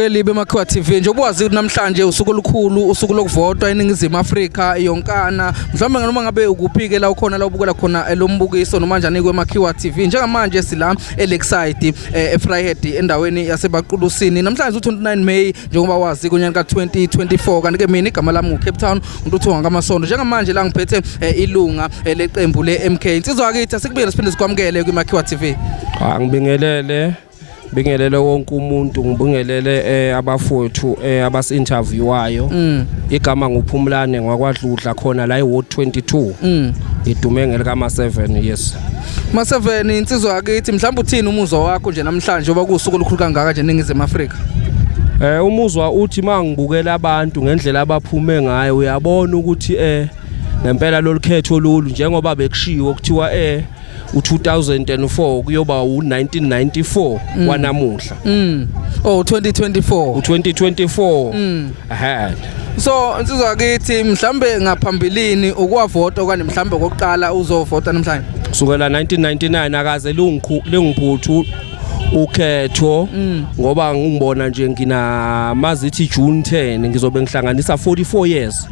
Libe Makhiwa TV njengoba wazi namhlanje usuku olukhulu usuku lokuvotwa eningizimu Afrika yonkana mhlawumbe noma ngabe ukuphike la ukhona la ubukela khona lo mbukiso noma njani kweMakhiwa TV njengamanje sila eLakeside eFryhead endaweni yaseBaqulusini namhlanje u29 May njengoba wazi kunyaka ka2024 kanti ke mina igama lami uCape Town uNtuthu ngamasondo njengamanje la ngiphethe ilunga leqembu leMK insizwa yakithi asikubiyele siphinde sikwamukele kweMakhiwa TV. Bingelele wonke umuntu ngibingelele abafowethu abasi-interviewwayo igama nguPhumlane ngakwadludla khona la eWard 22 idume ngelika ma7 yes ma7 insizwa yakithi mhlawumbe uthini umuzwa wakho nje namhlanje oba kusuku olukhulu kangaka nje eningizimu Afrika. Umuzwa uthi mangibukela abantu ngendlela abaphume ngayo uyabona ukuthi ngempela lolukhetho lolu njengoba bekushiwo kuthiwa u2004 kuyoba u1994 wanamuhla 2024 ahead so insizwa yakithi mhlambe ngaphambilini ukwavota okanye mhlambe kokuqala uzovota namhlanje kusukela 1999 akaze lingiphuthu ukhetho ngoba ngibona nje ngina mazithi June 10 ngizobe ngihlanganisa 44 years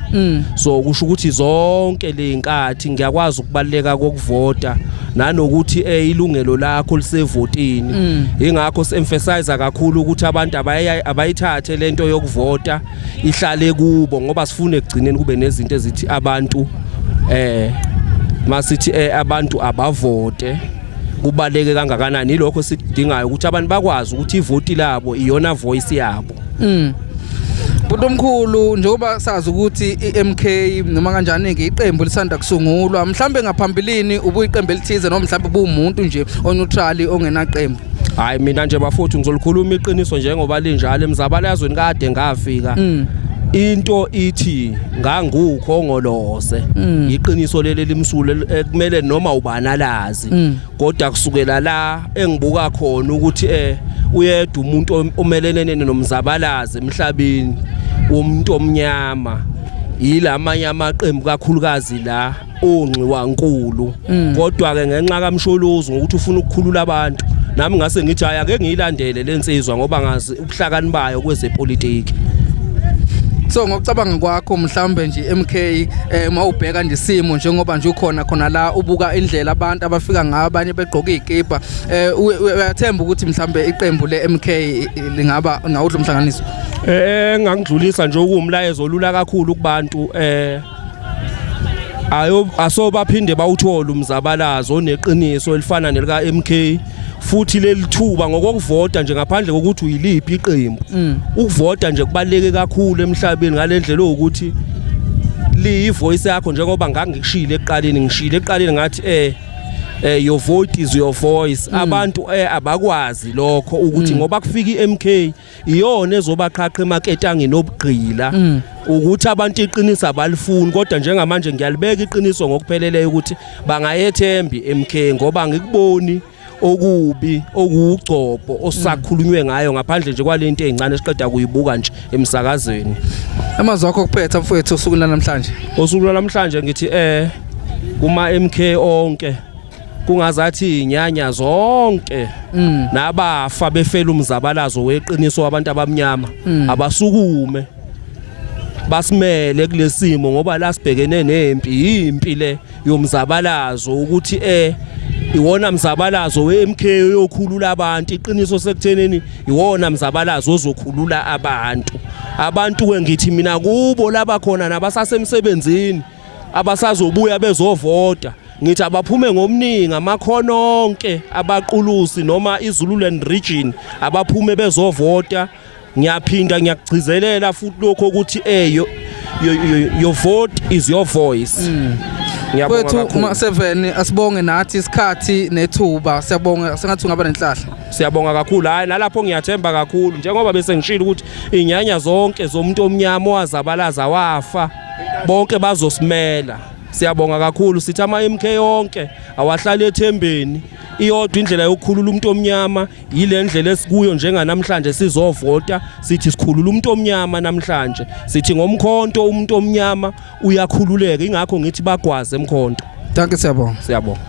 so kusho ukuthi zonke leinkathi ngiyakwazi ukubaleka kokuvota nanokuthi ilungelo lakho lisevotini ingakho se-emphasize kakhulu ukuthi abantu abayithathe lento yokuvota ihlale kubo ngoba sifune ekugcineni kube nezinto ezithi abantu masithi abantu abavote kubaleke kangakanani lokho sidingayo ukuthi abantu bakwazi ukuthi ivoti labo iyona voice yabo. Buntu omkhulu njengoba sazi ukuthi iMK noma kanjani ke iqembu lisanda kusungulwa mhlambe ngaphambilini ubuyiqembu elithize noma mhlambe buumuntu nje oneutral ongenaqembu. Hayi mina nje bafowethu ngizolikhuluma iqiniso njengoba linjalo emzabalazweni kade ngafika. Into ithi ngangukhongolose iqiniso leli limsulu ekumele noma ubanalazi kodwa kusukela la engibuka khona ukuthi uyedwa umuntu omelelene nomzabalazi emhlabeni umuntu omnyama yilamanye amaqembu kakhulukazi la onxiwa nkulu kodwa ke ngenxa kaMsholozi ngokuthi ufuna ukukhulula abantu nami ngase ngithi ake ngiyilandele lensizwa ngoba ngazi ubuhlakani bayo kwezepolitiki. So ngokucabanga kwakho mhlambe nje MK mawubheka nje isimo njengoba nje ukhona la ubuka indlela abantu abafika ngabanye begqoka izikipa uyathemba ukuthi mhlambe iqembu leMK lingaba ngawudla umhlanganiso ngangidlulisa nje ukumlayezo olula kakhulu kubantu asobaphinde bawuthola umzabalazo oneqiniso elifana nelika MK futhi lelithuba ngokuvota nje ngaphandle kokuthi uyiliphi iqembu ukuvota nje kubaleke kakhulu emhlabeni ngalendlela ukuthi liyivoice yakho njengoba ngangikushilo eqaleni ngathi your vote is your voice abantu abakwazi lokho ukuthi ngoba kufika iMK iyona ezobaqhaqha emaketangeni obugqila ukuthi abantu iqiniso abalifuni kodwa njengamanje ngiyalibeka iqiniso ngokupheleleyo ukuthi bangayethembi iMK ngoba ngikuboni okubi okugcopho osakhulunywe ngayo ngaphandle nje kwalento ezincane esiqeda kuyibuka nje emsakazweni. Amazwi akho kuphetha mfowethu usuku namhlanje. Usuku namhlanje ngithi kuma MK onke kungazathi inyanya zonke nabafa befela umzabalazo weqiniso wabantu abamnyama abasukume basimele kulesimo ngoba la sibhekene nempi impi le yomzabalazo ukuthi iwona mzabalazo weMK yokhulula abantu iqiniso sekutheneni iwona mzabalazo ozokhulula abantu ke ngithi mina kubo laba khona nabasasemsebenzini abasazobuya bezovota ngithi abaphume ngomningi amakhono onke abaqulusi noma iZululand region abaphume bezovota ngiyaphinda ngiyagcizelela futhi lokho ukuthi your vote is your voice. Wethu ma7 asibonge nathi isikhathi nethuba siyabonga sengathi ungaba nenhlahla. Siyabonga kakhulu hayi nalapho ngiyathemba kakhulu njengoba bese ngishilo ukuthi inyanya zonke zomuntu omnyama owazabalaza wafa bonke bazosimela. Siyabonga kakhulu sithi ama-MK yonke awahlala ethembeni iyodwa indlela yokukhulula umuntu omnyama yile ndlela esikuyo njenganamhlanje sizovota sithi sikhulula umuntu omnyama namhlanje sithi ngomkhonto umuntu omnyama uyakhululeka ingakho ngithi bagwaze emkhonto. Danke siyabonga. Siyabonga.